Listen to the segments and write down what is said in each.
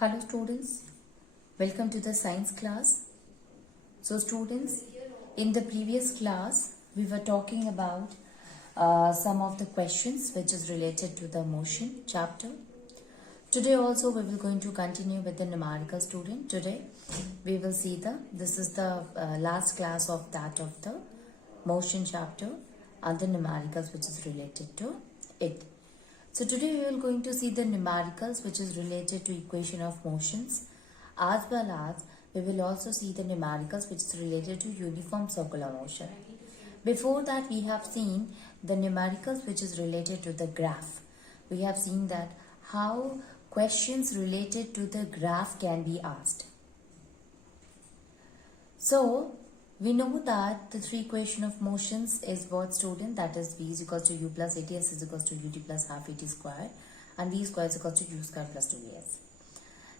Hello students, welcome to the science class. So students, in the previous class we were talking about some of the questions which is related to the motion chapter. Today also we will going to continue with the numerical student. Today we will see this is the last class of that of the motion chapter and the numericals which is related to it. So today we are going to see the numericals which is related to equation of motions, as well as we will also see the numericals which is related to uniform circular motion. Before that we have seen the numericals which is related to the graph. We have seen that how questions related to the graph can be asked. So we know that the three equation of motions is what, student? That is v is equals to u plus at, s is equals to ut plus half at square, and v square is equals to u square plus 2as.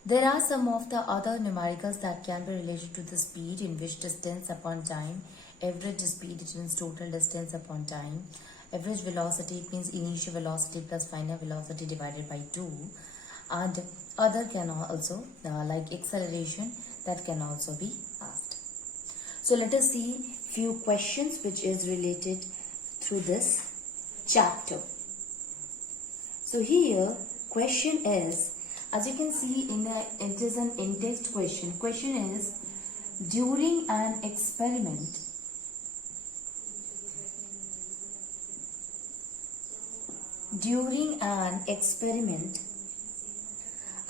There are some of the other numericals that can be related to the speed, in which distance upon time, average speed, it means total distance upon time, average velocity, it means initial velocity plus final velocity divided by 2, and other can also like acceleration, that can also be asked. So let us see few questions which is related through this chapter. So here question is, as you can see it is an in-text question. Question is, during an experiment,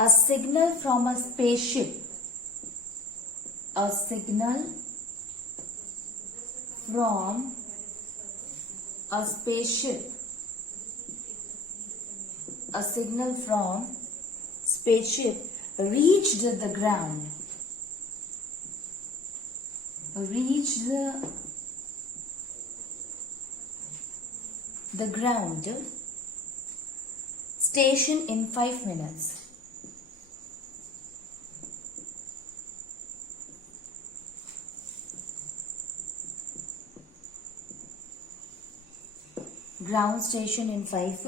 a signal from a spaceship reached the ground, station in 5 minutes. Ground station in 5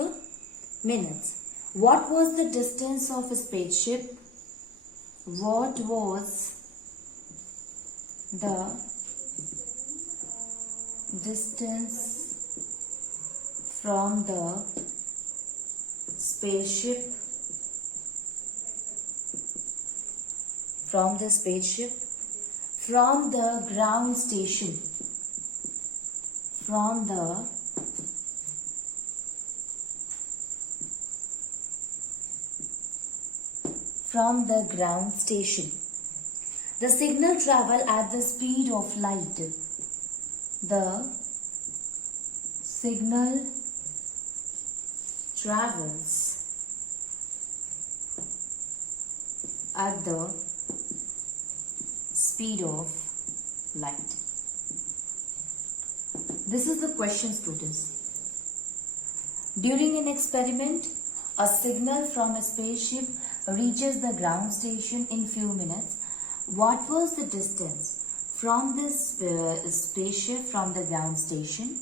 minutes. What was the distance of a spaceship? What was the distance from the spaceship from the ground station, The signal travels at the speed of light. The signal travels at the speed of light. This is the question, students. During an experiment, a signal from a spaceship reaches the ground station in few minutes. What was the distance from this spaceship from the ground station?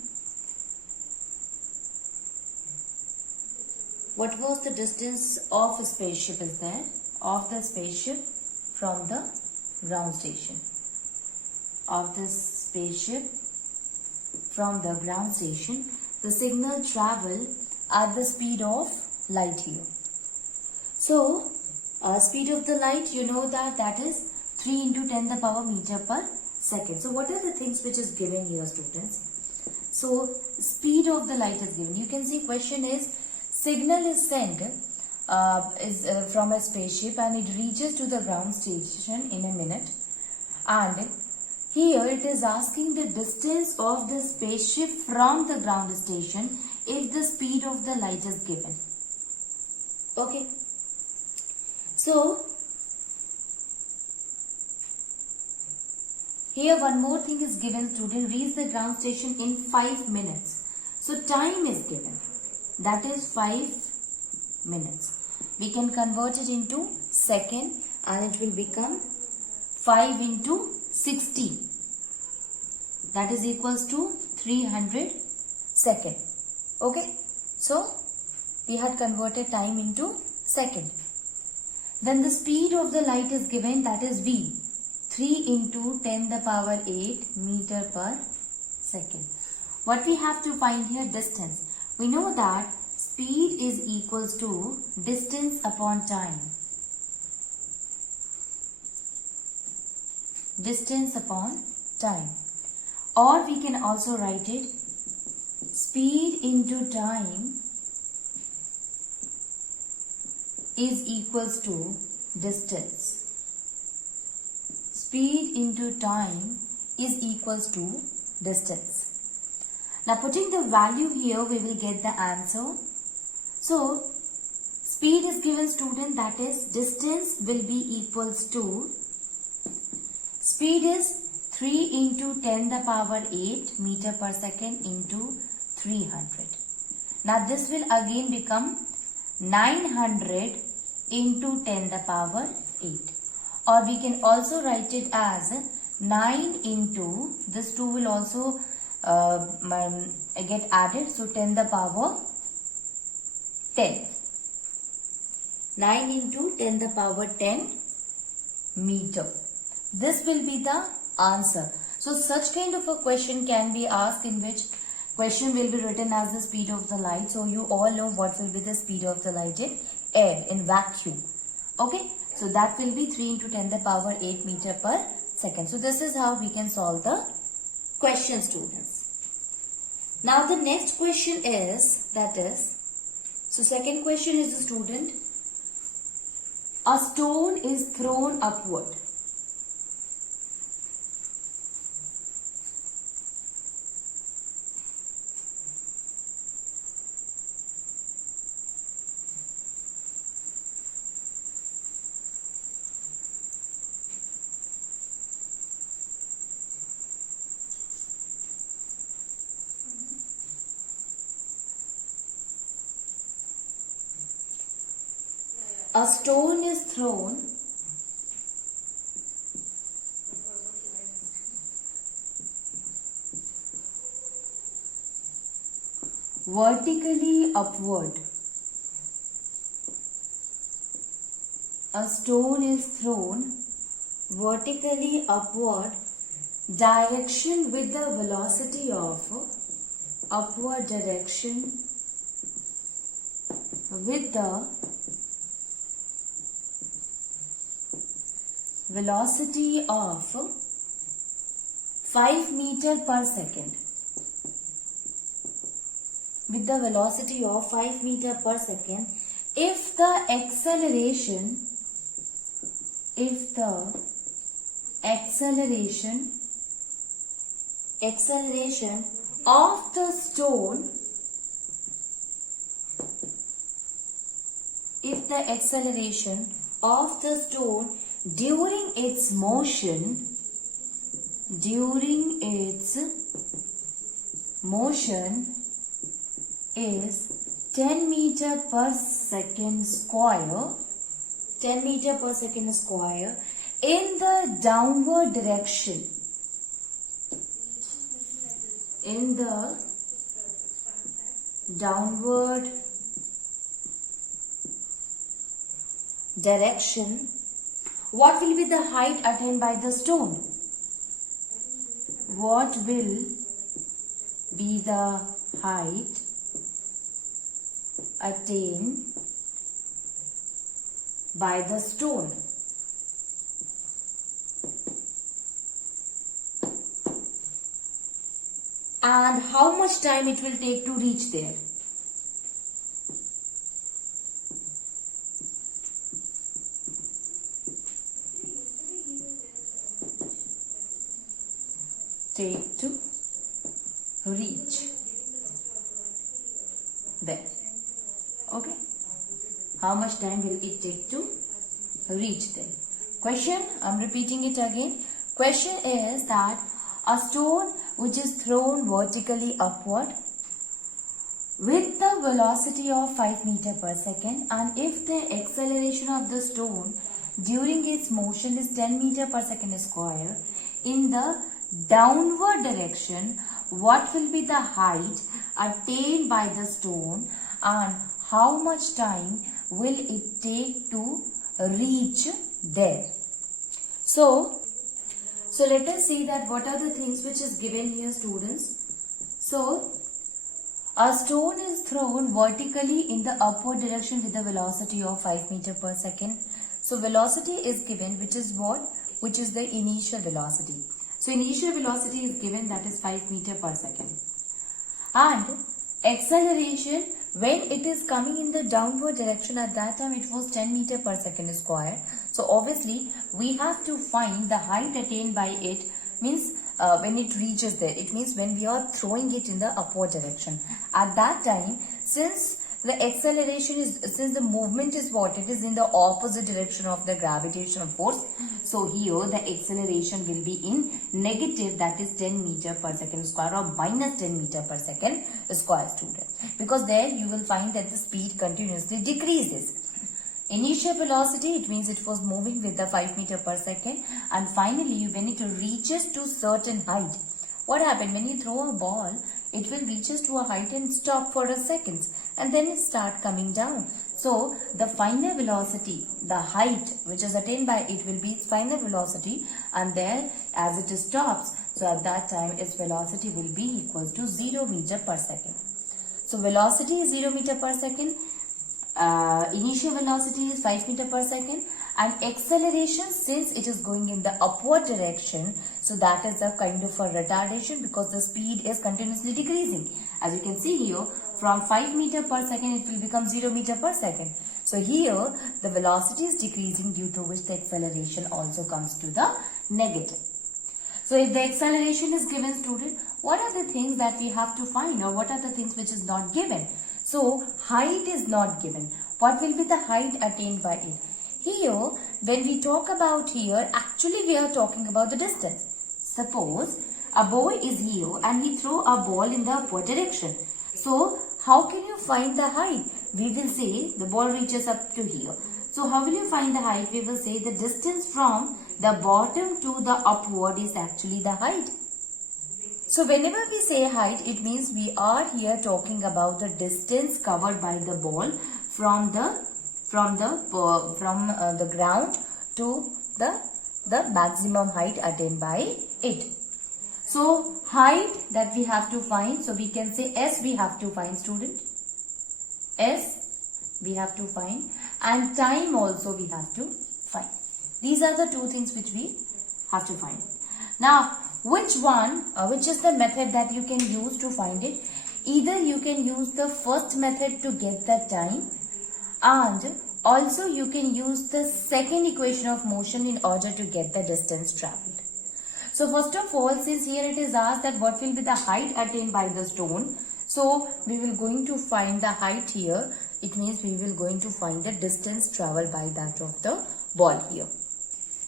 What was the distance of a spaceship is there? Of the spaceship from the ground station. The signal travel at the speed of light here. So, speed of the light, you know that is 3 into 10 the power meter per second. So, what are the things which is given here, students? So, speed of the light is given. You can see question is, signal is sent from a spaceship and it reaches to the ground station in a minute. And here it is asking the distance of the spaceship from the ground station if the speed of the light is given. Okay. So, here one more thing is given, student, reach the ground station in 5 minutes. So, time is given. That is 5 minutes. We can convert it into second and it will become 5 into 60. That is equals to 300 second. Okay. So, we had converted time into second. Then the speed of the light is given, that is v. 3 into 10 the power 8 meter per second. What we have to find here? Distance. We know that speed is equals to distance upon time. Distance upon time. Or we can also write it speed into time is equals to distance. Speed into time is equals to distance. Now putting the value here, we will get the answer. So speed is given, student, that is distance will be equals to, speed is 3 into 10 the power 8 meter per second into 300. Now this will again become 900 into 10 the power 8. Or we can also write it as 9 into, this 2 will also get added, so 10 the power 10. 9 into 10 the power 10 meter. This will be the answer. So such kind of a question can be asked, in which question will be written as the speed of the light. So you all know what will be the speed of the light in air, in vacuum. Okay, so that will be 3 into 10 the power 8 meter per second. So this is how we can solve the question, students. Now the next question is, that is, so second question is the student, a stone is thrown upward. A stone is thrown vertically upward. A stone is thrown vertically upward direction with the velocity of upward direction with the velocity of 5 meter per second. With the velocity of 5 meter per second, if the acceleration of the stone, if the acceleration of the stone during its motion is 10 meter per second square, 10 meter per second square in the downward direction, in the downward direction, what will be the height attained by the stone? What will be the height attained by the stone? And how much time it will take to reach there? Take to reach there. Okay, how much time will it take to reach there? Question, I'm repeating it again. Question is that a stone which is thrown vertically upward with the velocity of 5 meter per second, and if the acceleration of the stone during its motion is 10 meter per second square in the downward direction, what will be the height attained by the stone and how much time will it take to reach there. So let us see that what are the things which is given here, students. So a stone is thrown vertically in the upward direction with a velocity of 5 meter per second. So velocity is given, which is what? Which is the initial velocity. So initial velocity is given, that is 5 meter per second. And acceleration, when it is coming in the downward direction, at that time it was 10 meter per second square. So obviously we have to find the height attained by it, means when it reaches there. It means when we are throwing it in the upward direction. At that time, since the acceleration is, since the movement is what? It is in the opposite direction of the gravitational force. So here the acceleration will be in negative, that is 10 meter per second square, or minus 10 meter per second square, student. Because there you will find that the speed continuously decreases. Initial velocity, it means it was moving with the 5 meter per second, and finally when it reaches to certain height, what happened? When you throw a ball, it will reaches to a height and stop for a second, and then it start coming down. So the final velocity, the height which is attained by it, will be its final velocity, and there as it stops, so at that time its velocity will be equal to 0 meter per second. So velocity is 0 meter per second. Initial velocity is 5 meter per second, and acceleration, since it is going in the upward direction, so that is a kind of a retardation, because the speed is continuously decreasing. As you can see here, from 5 meter per second it will become 0 meter per second. So here the velocity is decreasing, due to which the acceleration also comes to the negative. So if the acceleration is given, student, what are the things that we have to find, or what are the things which is not given? So height is not given. What will be the height attained by it? Here, when we talk about here, actually we are talking about the distance. Suppose a boy is here and he throw a ball in the upward direction. So how can you find the height? We will say the ball reaches up to here. So how will you find the height? We will say the distance from the bottom to the upward is actually the height. So whenever we say height, it means we are here talking about the distance covered by the ball from the ground to the maximum height attained by it. So height that we have to find, so we can say S we have to find, student. S we have to find, and time also we have to find. These are the two things which we have to find. Now, which is the method that you can use to find it? Either you can use the first method to get the time, and also you can use the second equation of motion in order to get the distance traveled. So first of all, since here it is asked that what will be the height attained by the stone, so we will going to find the height here. It means we will going to find the distance traveled by that of the ball here.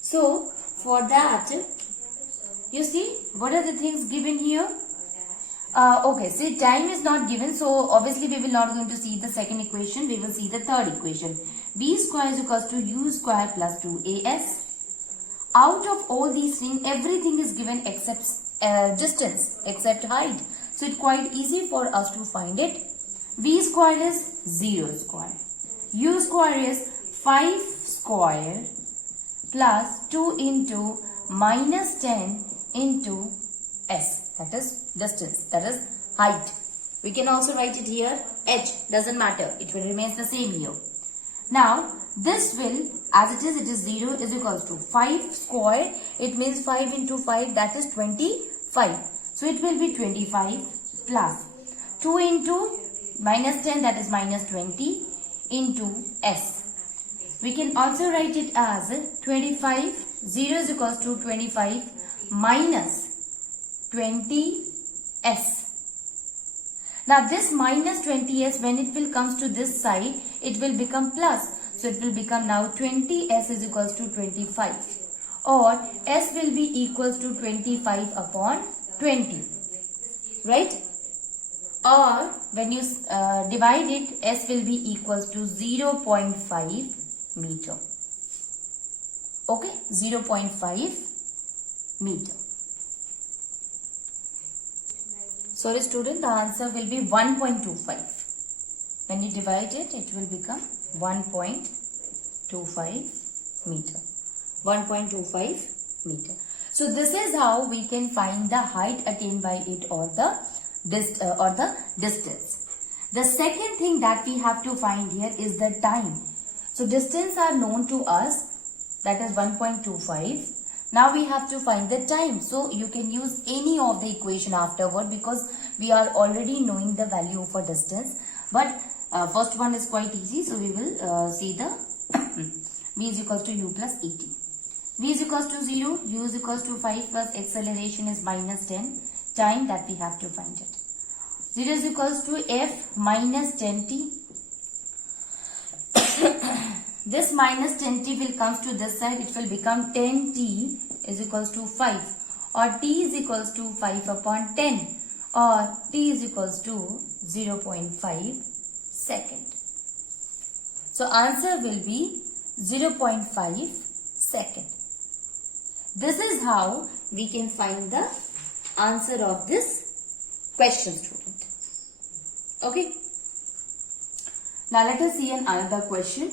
So for that, you see, what are the things given here? Okay, see, time is not given. So obviously we will not going to see the second equation. We will see the third equation. B square is equals to U square plus 2AS. Out of all these things, everything is given except distance, except height. So it's quite easy for us to find it. V square is 0 square. U square is 5 square plus 2 into minus 10 into S, that is distance, that is height. We can also write it here, H, doesn't matter, it will remain the same here. Now this will, as it is 0 is equals to 5 square, it means 5 into 5, that is 25. So it will be 25 plus 2 into minus 10, that is minus 20 into S. We can also write it as 25, 0 is equals to 25 minus 20s. Now this minus 20s, when it will comes to this side, it will become plus. So it will become now 20s is equals to 25, or S will be equals to 25 upon 20, right? Or when you divide it, S will be equals to 0.5 meter. Okay, 0.5 meter. Sorry student, the answer will be 1.25. When you divide it, it will become 1.25 meter. 1.25 meter. So this is how we can find the height attained by it or the distance. The second thing that we have to find here is the time. So distance are known to us, that is 1.25. Now we have to find the time. So you can use any of the equation afterward because we are already knowing the value for distance. But first one is quite easy. So we will see the v is equals to u plus at. V is equals to 0, u is equals to 5 plus acceleration is minus 10. Time that we have to find it. 0 is equals to f minus 10t. This minus 10t will come to this side. It will become 10t is equals to 5. Or t is equals to 5 upon 10. Or t is equals to 0.5 second. So answer will be 0.5 second. This is how we can find the answer of this question, student. Okay. Now let us see another question.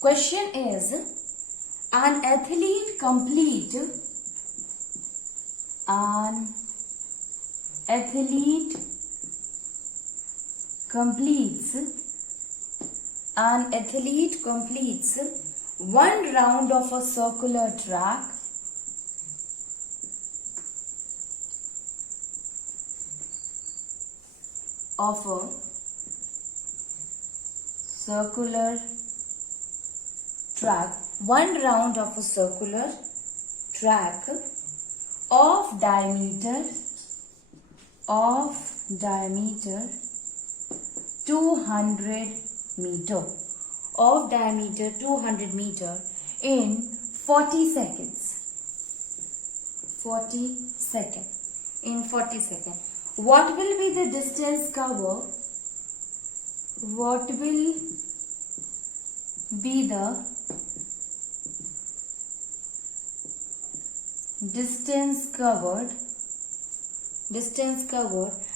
Question is, an athlete completes one round of a circular track one round of a circular track of diameter 200 meter in 40 seconds. In 40 seconds. What will be the distance covered? What will be the distance covered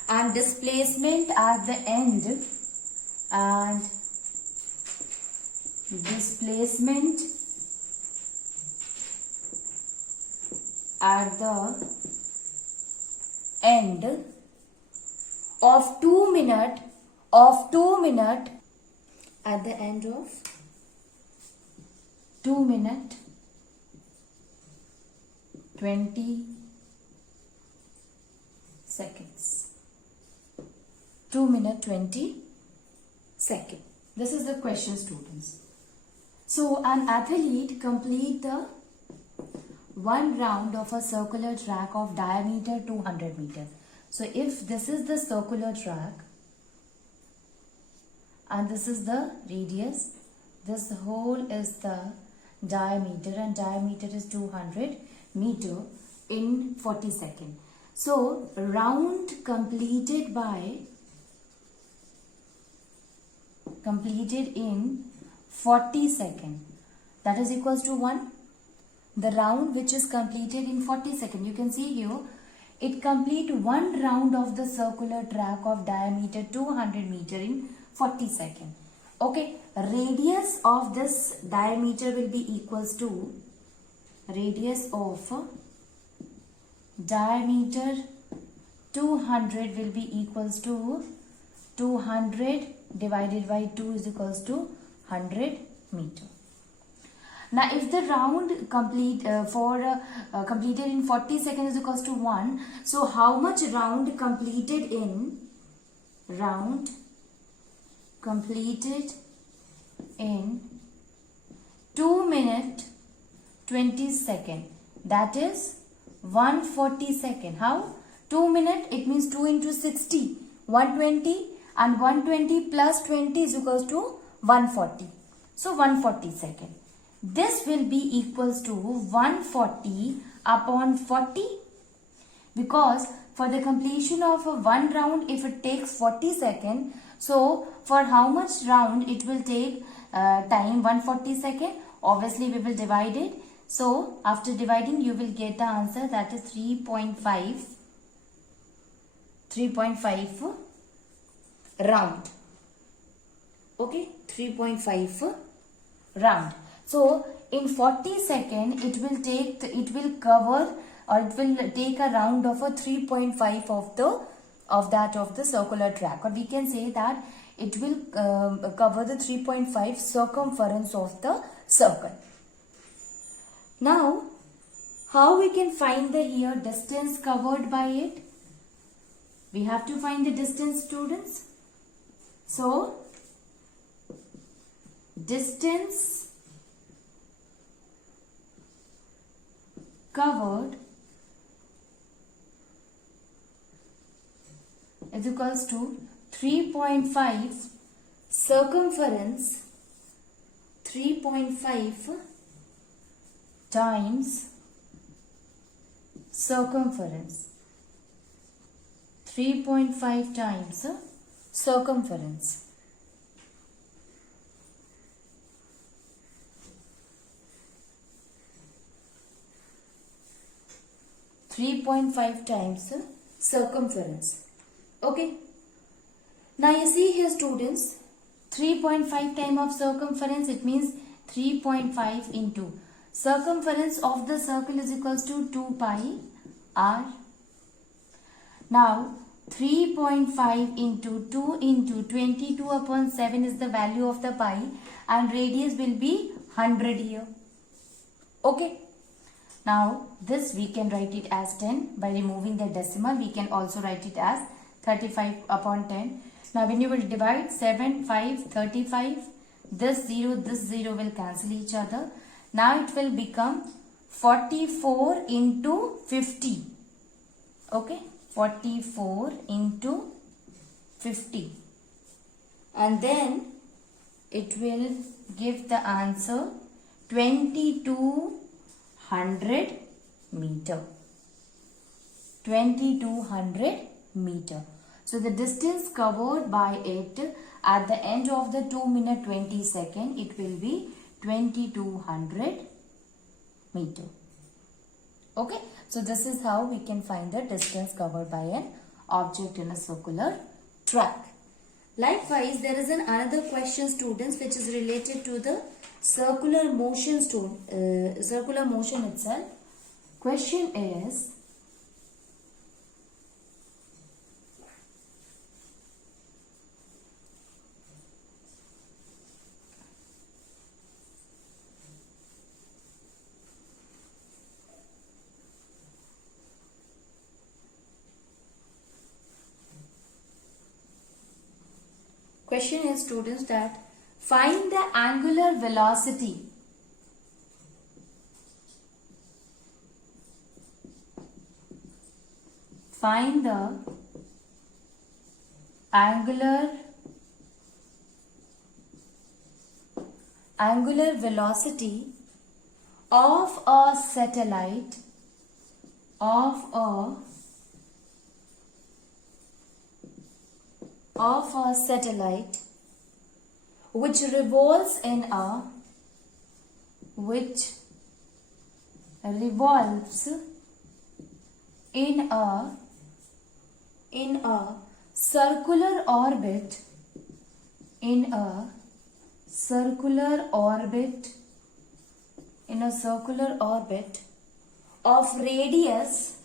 and displacement at the end of 2 minute at the end of 2 minute 20 seconds. 2 minute 20 seconds. This is the question, students. So an athlete complete the one round of a circular track of diameter 200 meters. So if this is the circular track and this is the radius, this whole is the diameter and diameter is 200 meter in 40 seconds. So round completed in 40 seconds, that is equals to 1. The round which is completed in 40 seconds, you can see here, it complete one round of the circular track of diameter 200 meter in 40 seconds. Okay, radius of this diameter will be equals to radius of diameter 200 will be equals to 200 divided by 2 is equals to 100 meter. Now if the round completed in 40 seconds is equals to 1, so how much round completed in 2 minute 20 second, that is 140 second. How? 2 minute, it means 2 into 60, 120, and 120 plus 20 is equals to 140. So 140 second. This will be equals to 140 upon 40 because for the completion of a one round, if it takes 40 seconds, so for how much round it will take time 140 seconds? Obviously we will divide it. So after dividing you will get the answer, that is 3.5 round. Okay, 3.5 round. So in 40 seconds it will take, it will cover, or it will take a round of a 3.5 of the circular track, or we can say that it will cover the 3.5 circumference of the circle. Now how we can find the here distance covered by it? We have to find the distance, students. So distance covered is equals to 3.5 circumference, 3.5 times circumference, 3.5 times circumference. 3.5 times circumference. Okay. Now you see here, students, 3.5 times of circumference, it means 3.5 into circumference of the circle is equals to 2 pi r. Now 3.5 into 2 into 22 upon 7 is the value of the pi, and radius will be 100 here. Okay. Now this we can write it as 10 by removing the decimal. We can also write it as 35 upon 10. Now when you will divide 7, 5, 35, this 0 will cancel each other. Now it will become 44 into 50. Okay, 44 into 50. And then it will give the answer 2200 meter. 2200 meter. So the distance covered by it at the end of the 2 minute 20 second, it will be 2200 meter. Okay. So this is how we can find the distance covered by an object in a circular track. Likewise, there is another question, students, which is related to the circular motion itself. Question is, students, that find the angular velocity angular velocity of a satellite which revolves in a circular orbit of radius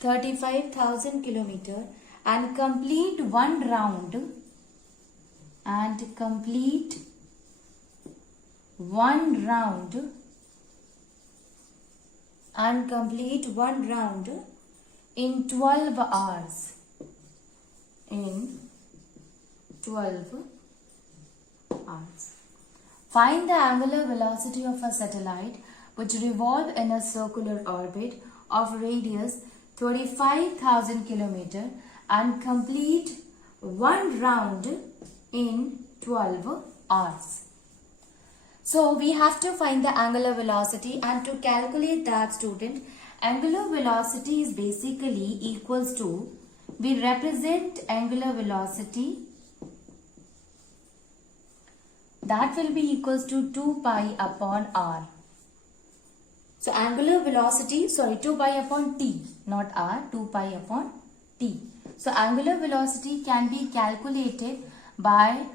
35,000 kilometer, and complete one round in 12 hours. Find the angular velocity of a satellite which revolves in a circular orbit of radius 35,000 km and complete 1 round in 12 hours. So we have to find the angular velocity, and to calculate that, student, angular velocity is basically equals to, we represent angular velocity, that will be equals to 2 pi upon r. So angular velocity, 2 pi upon t, not r, 2 pi upon t. So angular velocity can be calculated by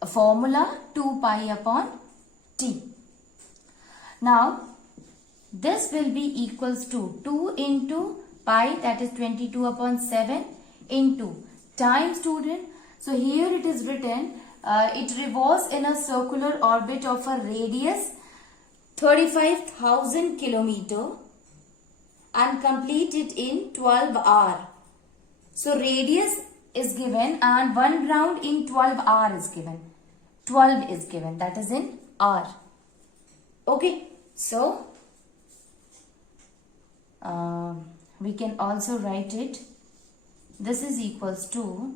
a formula 2 pi upon t. Now this will be equals to 2 into pi, that is 22 upon 7, into time, student. So here it is written, it revolves in a circular orbit of a radius 35,000 kilometer and complete it in 12 hours. So radius is given and 1 round in 12 hours is given. 12 is given, that is in hour. Okay, so we can also write it. This is equals to,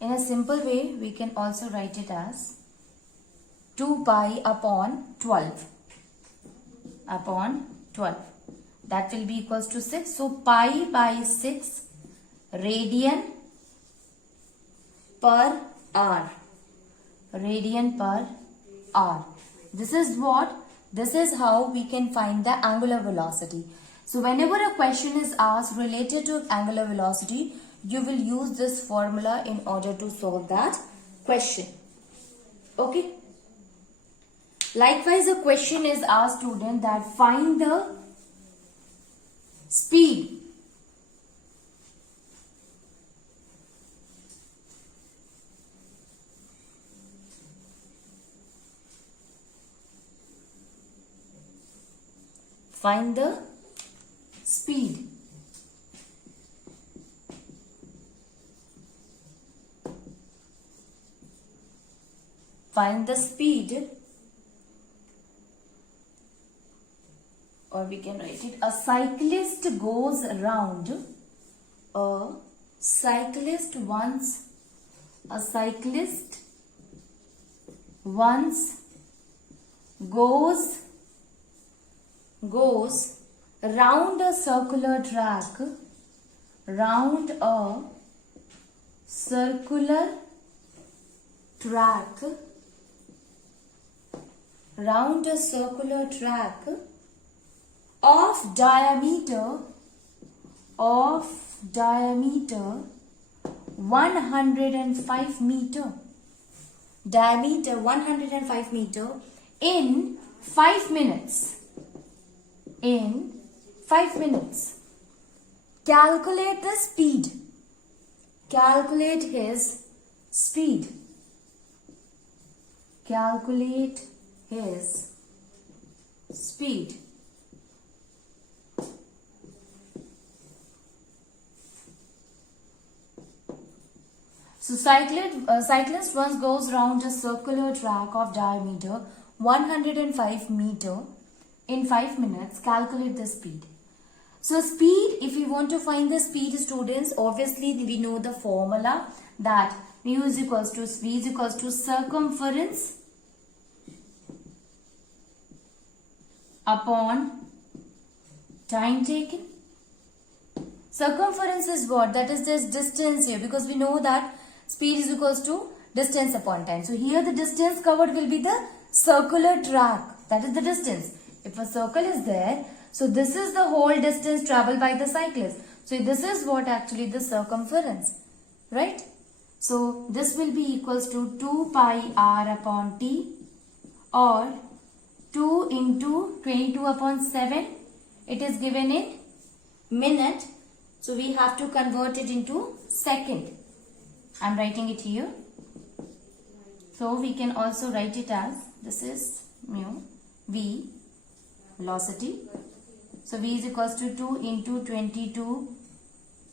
in a simple way, we can also write it as 2 pi upon 12. Upon 12. That will be equals to 6. So pi by 6 radian per hour. Radian per hour. This is what? This is how we can find the angular velocity. So whenever a question is asked related to angular velocity, you will use this formula in order to solve that question. Okay. Likewise, a question is asked, student, that find the speed find the speed or we can write it, a cyclist goes around, a cyclist once goes round a circular track, round a circular track of diameter 105 meter. Diameter 105 meter in 5 minutes. In 5 minutes. Calculate the speed. Calculate his speed. Calculate his speed. So cyclist once goes round a circular track of diameter 105 meter in 5 minutes. Calculate the speed. So speed, if we want to find the speed, students, obviously we know the formula that mu is equals to v is equals to circumference upon time taken. Circumference is what? That is this distance here, because we know that speed is equals to distance upon time. So here the distance covered will be the circular track. That is the distance. If a circle is there, so this is the whole distance traveled by the cyclist. So this is what actually the circumference, right? So this will be equals to 2 pi r upon t, or 2 into 22 upon 7. It is given in minute. So we have to convert it into second. I am writing it here. So we can also write it as, this is mu, v, velocity. So v is equals to 2 into 22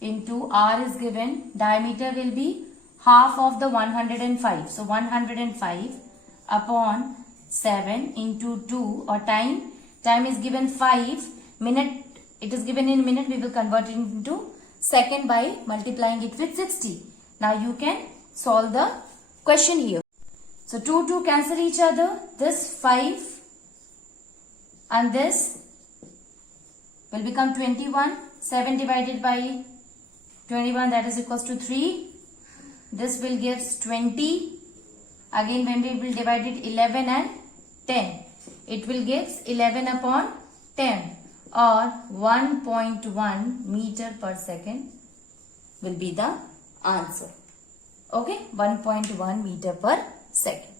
into r is given. Diameter will be half of the 105. So 105 upon 7 into 2, or time is given 5. Minute, it is given in minute, we will convert it into second by multiplying it with 60. Now you can solve the question here. So 2 cancel each other. This 5 and this will become 21. 7 divided by 21, that is equals to 3. This will give 20. Again when we will divide it 11 and 10, it will give 11 upon 10 or 1.1 meter per second will be the answer. Okay, 1.1 meter per second.